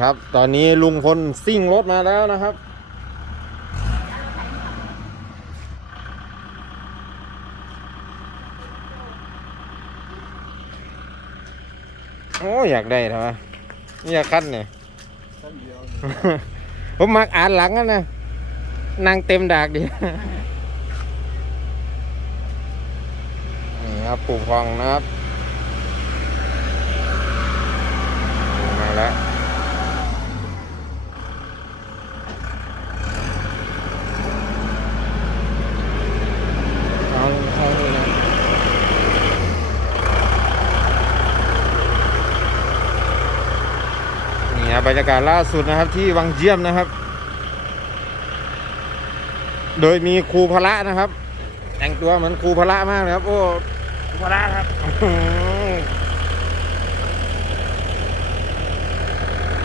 ครับ ตอนนี้ลุงพลซิ่งรถมาแล้วนะครับ โอ้อยากได้ทำไมนี่อยากคันเนี่ย ผมมักอ่านหลังนั่นะนั่งเต็มดากดีนี่ครับปลูกฟองนะครับ มาแล้ว เอาเอาเลยนะนี่ครั บบรรยากาศล่าสุดนะครับที่วังเยี่ยมนะครับ โดยมีครูพละนะครับ แต่งตัวเหมือนครูพละมากเลยครับ โอ้ครูพละครับ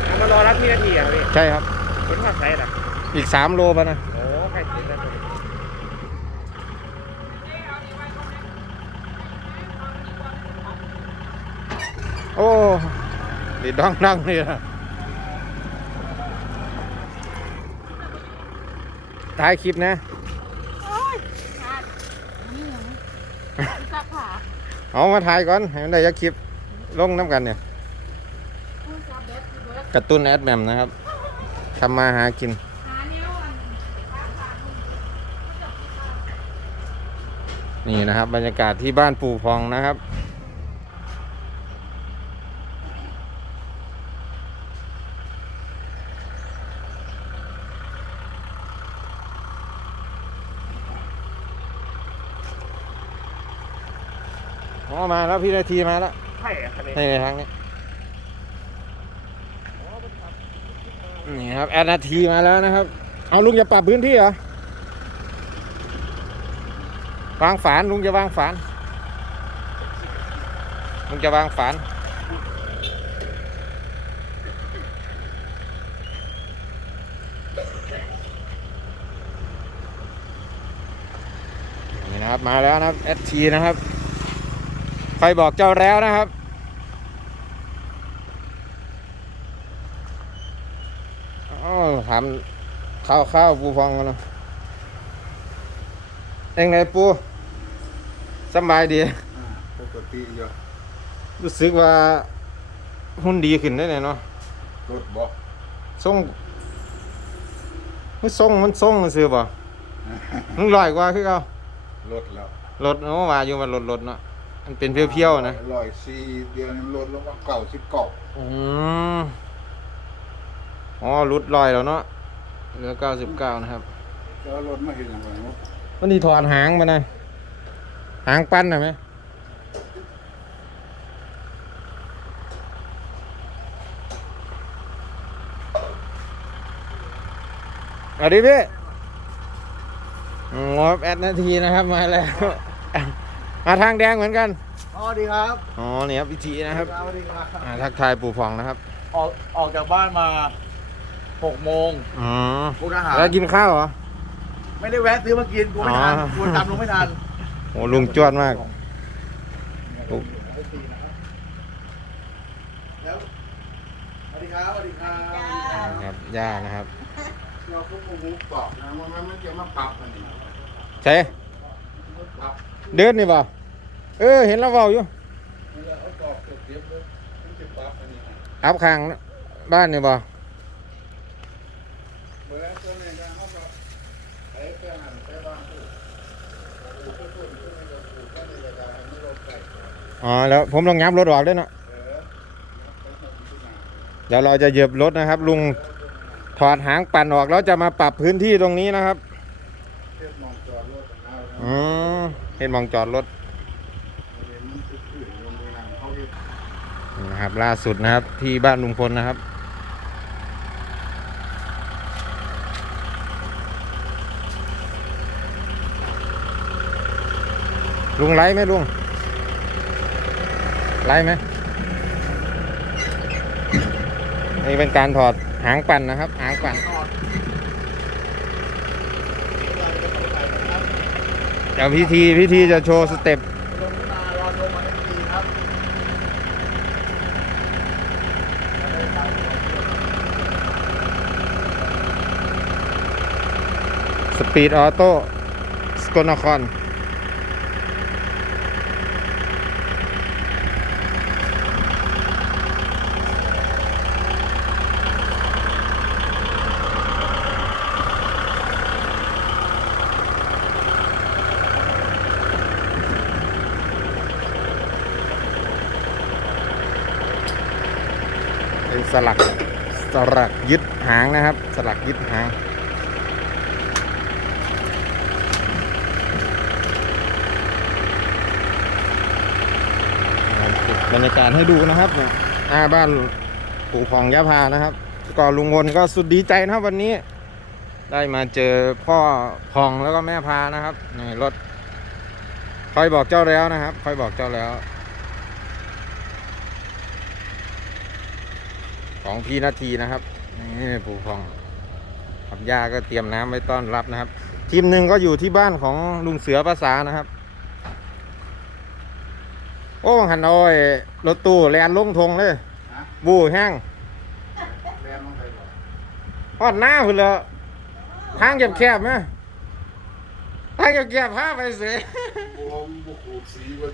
เอามารอรับที่นาทีอะพี่ใช่ครับเป็นภาคไทยนะอีกสามโลป่ะนะโอ้ใครถึงแล้วโอ้ดีดังดังเลยนะ ถ่ายคลิปนะโอ้ยขาดนี่ยังจับขาเอามาถ่ายก่อนให้มันได้ยักคลิปลงน้ำกันเนี่ยผู้จับเบ็ดเบิร์ดกระตุ้นแอดแมมนะครับทำมาหากิน หานิ้วอันขาขาดนี่นะครับ บรรยากาศที่บ้านปู่พองนะครับ อ๋อมาแล้วพี่นาทีมาแล้วใช่อะคันนี้ในในทางนี้นี่ครับแอดนาทีมาแล้วนะครับ เอาลุงจะปรับพื้นที่เหรอวางฝานลุงจะวางฝานลุงจะวางฝานนี่นะครับมาแล้วนะครับแอดทีนะครับ ใครบอกเจ้าแล้วนะครับ อ๋อถามข้าวข้าวปูฟองกันเนาะเองไงปูสำบายดีปกติอยู่รู้สึกว่าหุ่นดีขึ้นได้เลยเนาะรถบ่ทรงมันทรงมันทรงมันซื้อป่ะมันลอยกว่าคือเขารถแล้วรถโอ้ว่าอยู่มันรถรถเนาะ มันเป็นเพียวๆนะร้อยสี่เดือนรถลงมาเก่าสิบเก่าอืมอ๋อรุดลอยแล้วเนาะเหลือเก้าสิบเก้านะครับจะเอารถมาเห็นอย่างไรมั้งมันนี่ถอดหางมานะหางปั้นนะไหมสวัสดีพี่งบแอดนาทีนะครับมาแล้ว มาทางแดงเหมือนกันอ๋อดีครับอ๋อเนี่ยครับวิธีนะครับสวัสดีครับอ่าทักทายปู่ฟองนะครับออกออกจากบ้านมาหกโมงอ๋อมุกอาหารแล้วกินข้าวเหรอไม่ได้แวะซื้อมากินกูไม่ทันอ๋อกูตามลงไม่ทันโอ้ลุงจวดมากลุงแล้วสวัสดีครับสวัสดีครับนะครับย่านะครับเราก็คงรู้ปอกนะว่ามันไม่จะมาปรับมันนี่ใช่ปรับเดินนี่บ่ เออ เห็นแล้วเว้าอยู่อับข้างบ้านเนี่ยบ่อ๋อแล้วผมลองงับรถออกด้วยเนาะเดี๋ยวเราจะเหยียบรถนะครับ ลุงถอดหางปั่นออกแล้วจะมาปรับพื้นที่ตรงนี้นะครับ อืมเห็นมองจอดรถ เห็นมันคือขึ้นลงไปนั่งเขาเห็น นะครับล่าสุดนะครับที่บ้านลุงพลนะครับลุงไล่ไหมลุงไล่ไหมนี่เป็นการถอดหางปั่นนะครับ หางปั่นเดี๋ยวพิธีพิธีจะโชว์สเต็ป ลงมารอชมมาทันทีครับ สปีดออโต้สกลนครเป็นสลักสลักยึดหางนะครับ สลักยึดหาง บรรยากาศให้ดูนะครับเนี่ยหน้าบ้านปู่พองยะพานะครับก็ลุงวนก็สุดดีใจนะครับวันนี้ ได้มาเจอพ่อพองแล้วก็แม่พานะครับในรถคอยบอกเจ้าแล้วนะครับคอยบอกเจ้าแล้ว ของพี่นาทีนะครับนี่ปู่พองกับยาก็เตรียมน้ำไว้ต้อนรับนะครับ ทีมหนึ่งก็อยู่ที่บ้านของลุงเสือภาษานะครับ อ้หันเอาไอ้รถตู้แลนลงทงเลยฮะบูแห้งแรงลงไปบ่ฮอดหน้าพุ่นเลยทางแคบๆไหมทางแคบๆพาไปเสียบวมบุกขูดสีเบิด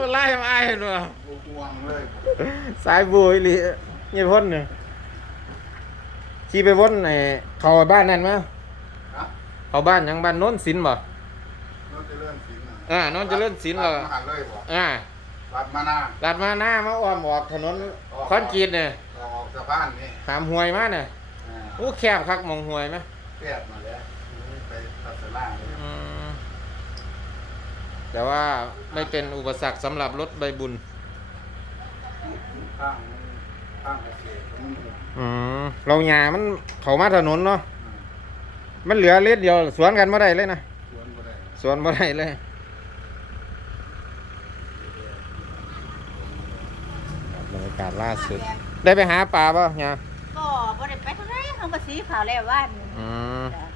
บ่ไล่มาไอ้ายเห็นบ่บุกห่วงเลยสายบูอีหลียี่พ้นเนี่ยขี่ไปพ้นไอ้เขาบ้านนั่นไหมฮะเขาบ้านหยังบ้านโน้นสินบ่นนเจริญศิลป์น่ะ อ่าโน้นเจริญศิลป์เหรอรัดมาหันเลยบ่อ่ารัดมาหน้าลัดมาหน้ามาอ้อมออกถนนคอนกรีตเนี่ยออกสะพานนี่หามหวยมาเนี่ยอ่าโอ้แคบคักหมองหวยไหมแปดมาแล้วไปตัดสลางเลยอืมแต่ว่าไม่เป็นอุปสรรคสำหรับรถใบบุญ ข้างข้างเกษตรมันอืมเราหยามันเขามาถนนเนาะ มันเหลือเลนเดียว สวนกันไม่ได้เลยนะ สวนบ่ได้สวนไม่ได้เลย บรรยากาศล่าสุด ได้ไปหาปลาป่ะเนี่ยก็บ่ได้ไปเท่าไหร่เขาก็สีขาวแล้วบ้านอืมจ้ะ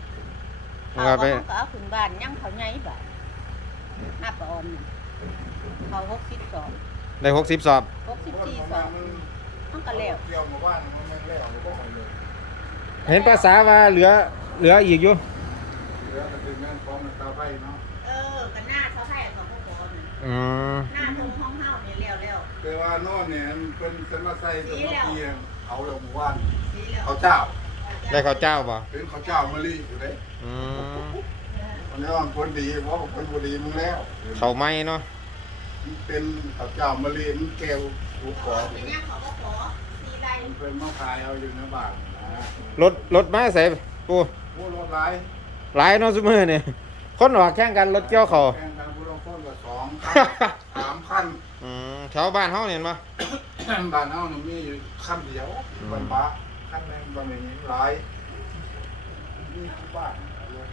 มึเขางเอาไปก็เขาก็เอาขึ้นบ้านยังเขาใหญ่บ้านห้าปอนด์เขาหกสิบสองได้หกสิบสอบ หกสิบสี่สองต้องกันแล้วเกี่ยวมาบ้านมันไม่แล้วมันก็ไปเลยเห็นภาษาว่าเหลือเหลืออีกอยู่เหลือแต่ถึงนั้นของมันตาไฟเนาะเออกันหน้าเขาให้เขาก็บอกน่ะอืมหน้าตรงห้องเฮานี่ แล้วแล้วแต่ว่าโน่นเนี่ยมันเป็นสันมาใส่ตัวเพียงเอาแล้วหมู่บ้านสีแล้วเขาเจ้า ได้ข้าวเจ้าป่ะเป็นเขาเจ้ามะลิอยู่เด้อืมวันนี้ว่าคนดีเพราะคนบุรีมึงแล้วเขาไม่เนาะมันเป็นเขาเจ้ามะลิมันแก้วหูขอเป็นยังเขาก็ขอสีไรมันเป็นมะพร้าวเอาอยู่ในบ้านนะรถรถมาใส่ปูโอ้รถหลายหลายเนาะซุมือเนี่ยคนออกแข่งกันรถเกี่ยวเขาแข่งกันผู้ลงคนกับสองสามขั้น อืมแถวบ้านเฮาเนี่ยเห็นปะบ้านเฮานี่มีอยู่ขั้นเดียวอืม บ้านบ้าขั้นหนึงบ้านนี้หลายมีทุกบ้าน